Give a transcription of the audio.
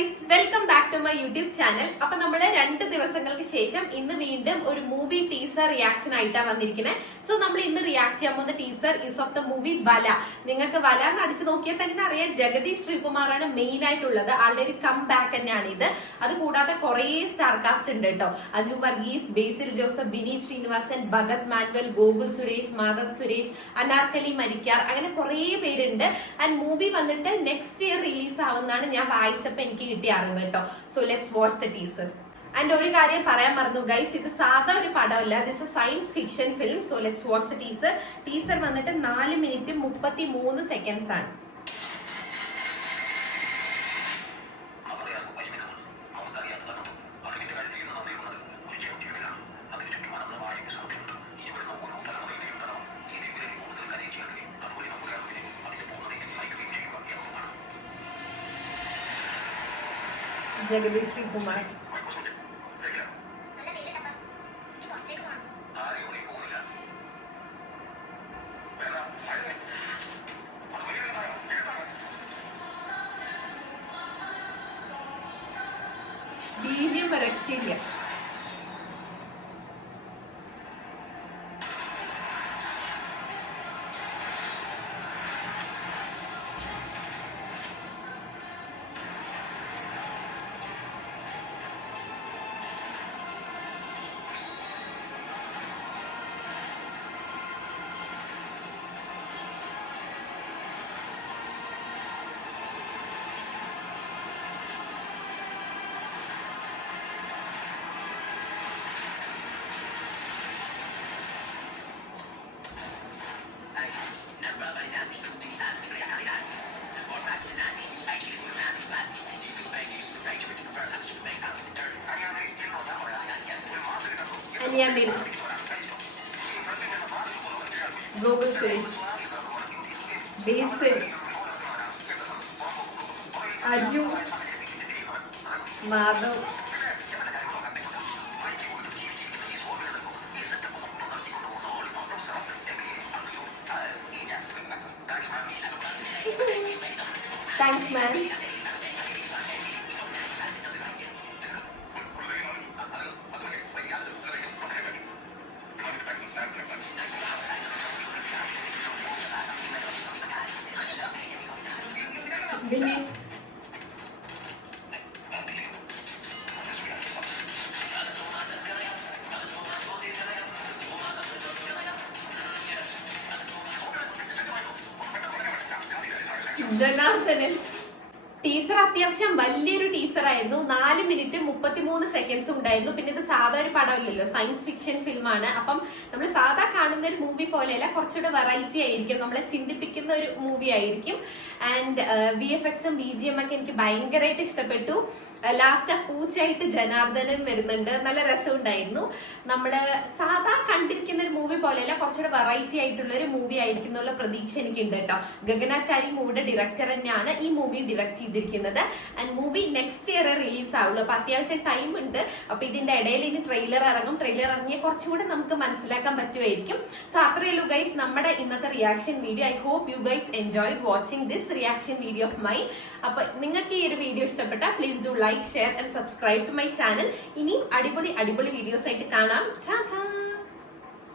Guys, welcome back to my YouTube channel. അപ്പൊ നമ്മള് 2 ദിവസങ്ങൾക്ക് ശേഷം ഇന്ന് വീണ്ടും ഒരു മൂവി ടീസർ റിയാക്ഷൻ ആയിട്ടാണ് വന്നിരിക്കുന്നത്. സോ നമ്മൾ ഇന്ന് റിയാക്ട് ചെയ്യാൻ പോകുന്ന teaser is of the movie വല. നിങ്ങൾക്ക് വല എന്ന് അടിച്ചു നോക്കിയാൽ തന്നെ അറിയാം, ജഗദീഷ് ശ്രീകുമാറാണ് മെയിൻ ആയിട്ടുള്ളത്. ആളുടെ ഒരു കം ബാക്ക് തന്നെയാണ് ഇത്. അത് കൂടാതെ കുറെ സ്റ്റാർ കാസ്റ്റ് ഉണ്ട് കേട്ടോ. അജു വർഗീസ്, ബേസിൽ ജോസഫ്, വിനീത് ശ്രീനിവാസൻ, ഭഗത് മാനുവൽ, ഗോകുൽ സുരേഷ്, മാധവ് സുരേഷ്, അനാർക്കലി മരിക്കാർ, അങ്ങനെ കുറെ പേരുണ്ട്. ആൻഡ് മൂവി വന്നിട്ട് നെക്സ്റ്റ് ഇയർ റിലീസ് ആവുന്നതാണ് ഞാൻ വായിച്ചപ്പോ എനിക്ക് കിട്ടിയ അറിവ് കേട്ടോ. So let's watch the teaser. And ഒരു കാര്യം പറയാൻ മറന്നു ഗൈസ്, ഇത് സാധാ ഒരു പടമല്ല, this a science fiction film. So let's watch the teaser. Teaser വന്നിട്ട് 4 മിനിറ്റ് 33 സെക്കൻഡ്സ് ആണ്. ജഗദീഷ് ശ്രീകുമാർ. ബീജിയം രക്ഷയില്ല. Gokul Suresh, Basil, Aju, Madhav, thanks man. Janardhanan. Teaser അത്യാവശ്യം വലിയൊരു ടീസർ ആയിരുന്നു. 4 മിനിറ്റ് 33 സെക്കൻഡ്സ് ഉണ്ടായിരുന്നു. പിന്നെ ഇത് സാധാ ഒരു പടമില്ലല്ലോ, സയൻസ് ഫിക്ഷൻ ഫിലിമാണ്. അപ്പം നമ്മൾ സാധാ കാണുന്ന ഒരു മൂവി പോലെയല്ല, കുറച്ചുകൂടെ വെറൈറ്റി ആയിരിക്കും, നമ്മളെ ചിന്തിപ്പിക്കുന്ന ഒരു മൂവി ആയിരിക്കും. ആൻഡ് VFXും BGM ഒക്കെ എനിക്ക് ഭയങ്കരമായിട്ട് ഇഷ്ടപ്പെട്ടു. ലാസ്റ്റ് ആ പൂച്ചയായിട്ട് ജനാർദ്ദനൻ വരുന്നുണ്ട്, നല്ല രസമുണ്ടായിരുന്നു. നമ്മള് സാധാ കണ്ടിരിക്കുന്ന ഒരു മൂവി പോലെയല്ല, കുറച്ചുകൂടെ വെറൈറ്റി ആയിട്ടുള്ള ഒരു മൂവി ആയിരിക്കും എന്നുള്ള പ്രതീക്ഷ എനിക്കുണ്ട് കേട്ടോ. ഗഗനാചാരി മൂവിയുടെ ഡയറക്ടർ തന്നെയാണ് ഈ മൂവി ഡയറക്ട് ചെയ്തിരിക്കുന്നത്. And movie next year release ആവുള്ളൂ. അപ്പൊ അത്യാവശ്യം ടൈം ഉണ്ട്. അപ്പൊ ഇതിന്റെ ഇടയിൽ ഇനി ട്രെയിലർ ഇറങ്ങും. ട്രെയിലർ ഇറങ്ങിയാൽ കുറച്ചുകൂടെ നമുക്ക് മനസ്സിലാക്കാൻ പറ്റുമായിരിക്കും. സോ അത്രയേ ഉള്ളൂ ഗൈസ് നമ്മുടെ ഇന്നത്തെ reaction video. I hope you guys enjoyed watching this reaction video of my. അപ്പൊ നിങ്ങൾക്ക് ഈ ഒരു വീഡിയോ ഇഷ്ടപ്പെട്ടാൽ please do like, share and subscribe to my channel. ഇനിയും അടിപൊളി വീഡിയോസ് ആയിട്ട് കാണാം. ചാ ചാ.